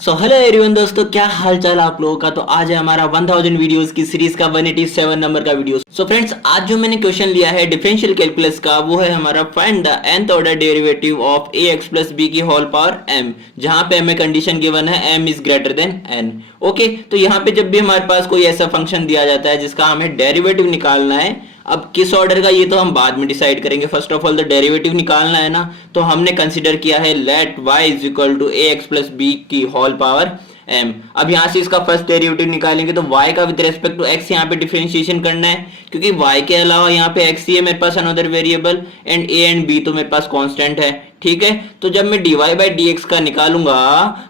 So hello everyone दोस्तों, क्या हाल चाल आप लोगों का। तो आज है हमारा 1000 वीडियोस की सीरीज का 187 नंबर का वीडियो। सो फ्रेंड्स, आज जो मैंने क्वेश्चन लिया है डिफरेंशियल कैलकुलस का, वो है हमारा find the nth order derivative of ax plus B की होल पावर m, जहां पे हमें कंडीशन गिवन है m is greater than n। Okay, तो यहाँ पे जब भी हमारे पास कोई ऐसा फंक्शन दिया जाता है जिसका हमें डेरिवेटिव निकालना है, अब किस ऑर्डर का ये तो हम बाद में डिसाइड करेंगे। First of all the derivative निकालना है ना, तो हमने कंसीडर किया है let y is equal to A X plus B की होल पावर m। अब यहाँ से इसका फर्स्ट डेरिवेटिव निकालेंगे तो y का विद रेस्पेक्ट टू x यहाँ पे डिफरेंशिएशन करना है, क्योंकि y के अलावा यहाँ पे x ही है मेरे पास another variable, and a and b तो मेरे पास कांस्टेंट है। ठीक है, तो जब मैं dy बाई dx का निकालूंगा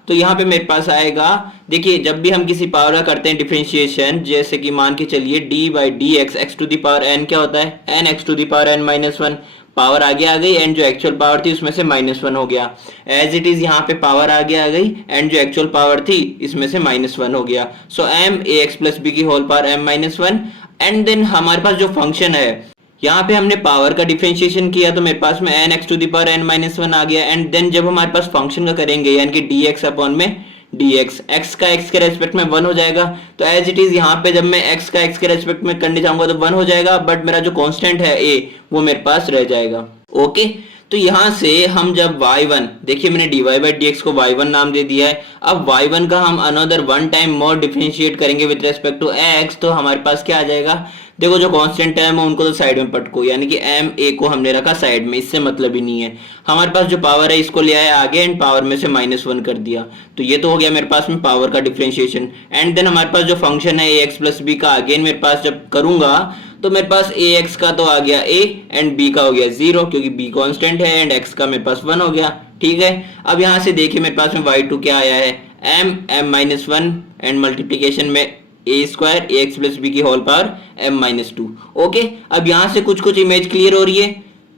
तो यहाँ पे मेरे पास आएगा, देखिए जब भी हम किसी पावर का करते हैं डिफरेंशिएशन, जैसे कि मान के चलिए d by D X X to the power n क्या होता है n X to the power n minus one, power आगे आ गई एंड जो एक्चुअल पावर थी उसमें से -1 हो गया। एज इट इज यहाँ पे पावर आगे आ गई एंड जो एक्चुअल पावर थी इसमें से -1 हो गया। So m A X plus B की whole power m-1, and then हमारे पास जो फंक्शन है, यहाँ पे हमने पावर का डिफरेंशिएशन किया तो मेरे पास में n X to the power n-1 आ गया। एंड देन जब हमारे पास फंक्शन का करेंगे यानी कि dx अपॉन में dx, x का x के रेस्पेक्ट में 1 हो जाएगा। तो एज इट इज यहाँ पे जब मैं x का x के रेस्पेक्ट में करने जाऊंगा तो 1 हो जाएगा, बट मेरा जो कांस्टेंट है a वो मेरे पास रह जाएगा। ओके, तो यहाँ से हम जब y1, देखिए मैंने dy बाई dx को y1 नाम दे दिया है, अब y1 का हम another one time more differentiate करेंगे विद रेस्पेक्ट टू x, तो हमारे पास क्या आ जाएगा, देखो जो कांस्टेंट टर्म है उनको तो साइड में पटको, यानी कि m a को हमने रखा साइड में, इससे मतलब ही नहीं है। हमारे पास जो पावर है इसको ले आया आगे एंड पावर में से -1 कर दिया, तो ये तो हो गया मेरे पास में पावर का डिफरेंशिएशन। एंड देन हमारे पास जो फंक्शन है ए एक्स प्लस बी का, अगेन मेरे पास जब करूंगा तो मेरे पास ए एक्स का तो आ गया a एंड b का हो गया 0, क्योंकि b कांस्टेंट है, एंड x का मेरे पास 1 हो गया। ठीक है, अब यहाँ से देखिए मेरे पास में y2 क्या आया है m-1 एंड मल्टीप्लीकेशन में ए स्क्वायर ए एक्स प्लस बी की होल पावर m-2। ओके, अब यहाँ से कुछ कुछ इमेज क्लियर हो रही है,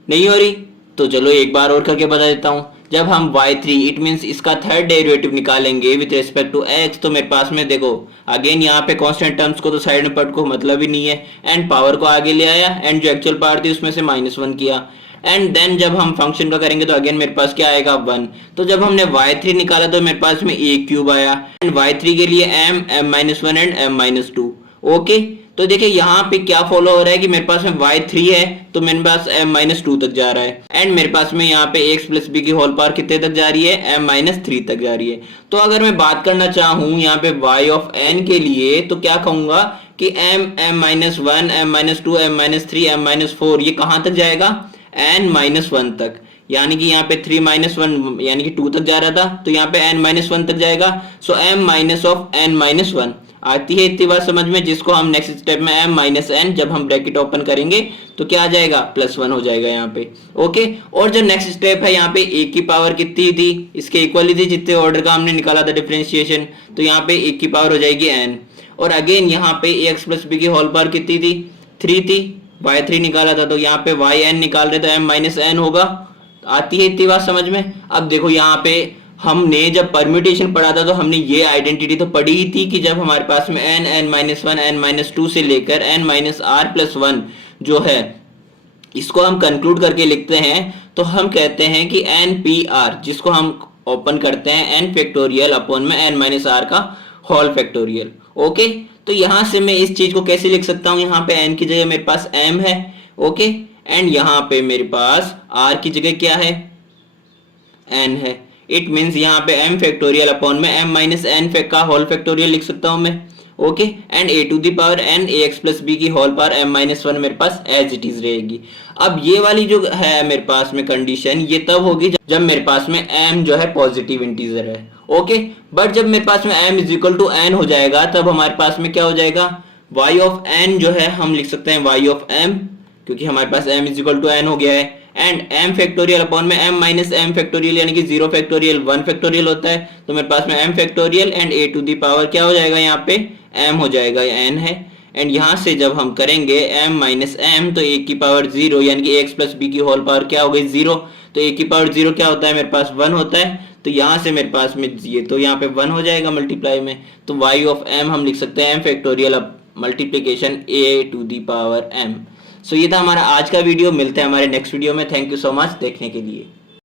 नहीं हो रही? तो चलो एक बार और करके बता देता हूँ। जब हम y3 इट मींस इसका थर्ड डेरिवेटिव निकालेंगे विद रिस्पेक्ट टू x, तो मेरे पास में देखो अगेन यहाँ पे कांस्टेंट टर्म्स को तो साइड में पटको, मतलब ही नहीं है, एंड पावर को आगे ले आया एंड जो एक्चुअल पावर थी उसमें से -1 किया। एंड देन जब हम फंक्शन का करेंगे तो अगेन मेरे पास क्या आएगा 1। तो जब हमने y3 निकाला तो मेरे पास में a क्यूब आया, एंड y3 के लिए m-1 एंड m-2। ओके, तो देखिए यहाँ पे क्या फॉलो हो रहा है कि मेरे पास में y3 है तो मेरे पास m-2 तक जा रहा है, एंड मेरे पास में यहाँ पे ax प्लस बी की होल पावर कितने तक जा रही है, m-3 तक जा रही है। तो अगर मैं बात करना चाहूँ यहाँ पे y ऑफ n के लिए, तो क्या कहूंगा कि m-1 m-2 m-3 m-4 ये कहाँ तक जाएगा, n-1 तक, यानी कि यहाँ पे 3-1 यानी कि 2 तक जा रहा था, तो यहाँ पे n-1 तक जाएगा। सो m माइनस ऑफ n-1 आती है इतनी बात समझ में, जिसको हम नेक्स्ट स्टेप में m-n जब हम ब्रैकेट ओपन करेंगे तो क्या आ जाएगा, +1 हो जाएगा यहाँ पे। ओके, और जो नेक्स्ट स्टेप है यहाँ पे a की पावर कितनी थी, इसके इक्वल ही थी जितने ऑर्डर का हमने निकाला था डिफरेंशिएशन, तो यहाँ पे a की पावर हो जाएगी n, और अगेन यहाँ पे ax प्लस बी की होल पावर कितनी थी, 3 थी, y3 निकाला था तो यहाँ पे yn निकाल रहे तो m-n होगा। आती है इतनी बात समझ में? अब देखो यहाँ पे हमने जब परम्यूटेशन पढ़ा था तो हमने ये आइडेंटिटी तो पढ़ी ही थी कि जब हमारे पास में n-1 n-2 से लेकर n-r+1 जो है इसको हम कंक्लूड करके लिखते हैं, तो हम कहते हैं कि npr, जिसको हम ओपन करते हैं n फैक्टोरियल अपॉन में n-r का होल फैक्टोरियल। ओके, तो यहां से मैं इस चीज को कैसे लिख सकता हूं, यहाँ पे n की जगह मेरे पास m है, ओके, एंड यहाँ पे मेरे पास r की जगह क्या है, n है। इट मीन्स यहाँ पे m फैक्टोरियल अपॉन में m-n का होल फैक्टोरियल लिख सकता हूं मैं। Okay, and a to the power n A X plus B की होल पावर m-1 मेरे पास एज इट इज रहेगी। अब ये वाली जो है मेरे पास में कंडीशन, ये तब होगी जब मेरे पास में m जो है पॉजिटिव इंटीजर है। ओके, बट जब मेरे पास में m is equal to n हो जाएगा तब हमारे पास में क्या हो जाएगा, y ऑफ n जो है हम लिख सकते हैं y ऑफ m, क्योंकि हमारे पास m is equal to n हो गया है, एंड m फैक्टोरियल अपॉन में m-m फैक्टोरियल यानी कि 0 फैक्टोरियल 1 फैक्टोरियल होता है, तो मेरे पास में m factorial and a to the power क्या हो जाएगा, यहाँ पे m हो जाएगा, n है, एंड यहाँ से जब हम करेंगे m-m तो a की पावर 0 यानी कि ax प्लस b की होल पावर क्या हो गई 0, तो a की पावर 0 क्या होता है, मेरे पास 1 होता है, तो यहाँ से मेरे पास में ये तो यहाँ पे 1 हो जाएगा मल्टीप्लाई में, तो y ऑफ m हम लिख सकते हैं m फैक्टोरियल अब multiplication a to the power m। So ये था हमारा आज का वीडियो, मिलते हैं हमारे नेक्स्ट वीडियो में। थैंक यू सो मच देखने के लिए।